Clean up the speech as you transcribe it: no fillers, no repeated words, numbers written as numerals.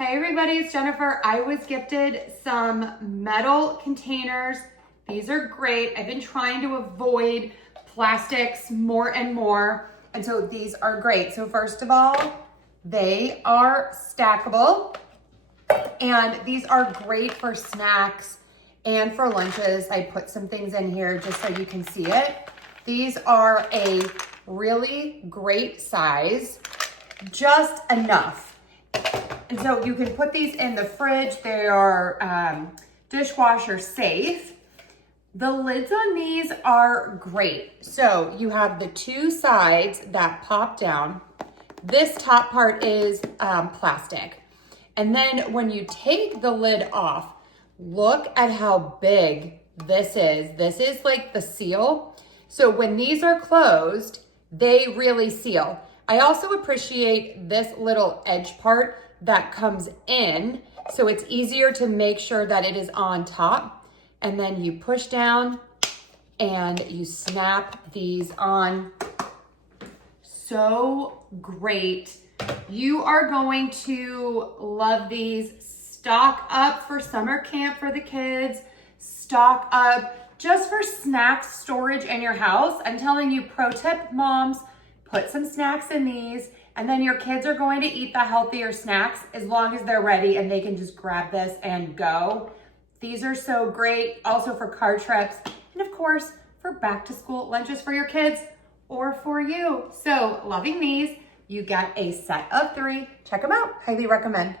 Hey everybody, it's Jennifer. I was gifted some metal containers. These are great. I've been trying to avoid plastics more and more, and so these are great. So first of all, they are stackable, and these are great for snacks and for lunches. I put some things in here just so you can see it. These are a really great size, just enough. And so you can put these in the fridge. They are dishwasher safe. The lids on these are great. So you have the two sides that pop down. This top part is plastic. And then when you take the lid off, look at how big this is. This is like the seal. So when these are closed, they really seal. I also appreciate this little edge part that comes in, so it's easier to make sure that it is on top. And then you push down and you snap these on. So great. You are going to love these. Stock up for summer camp for the kids. Stock up just for snacks storage in your house. I'm telling you, pro tip, moms, put some snacks in these, and then your kids are going to eat the healthier snacks as long as they're ready and they can just grab this and go. These are so great, also for car trips, and of course, for back to school lunches for your kids or for you. So loving these. You get a set of 3. Check them out, highly recommend.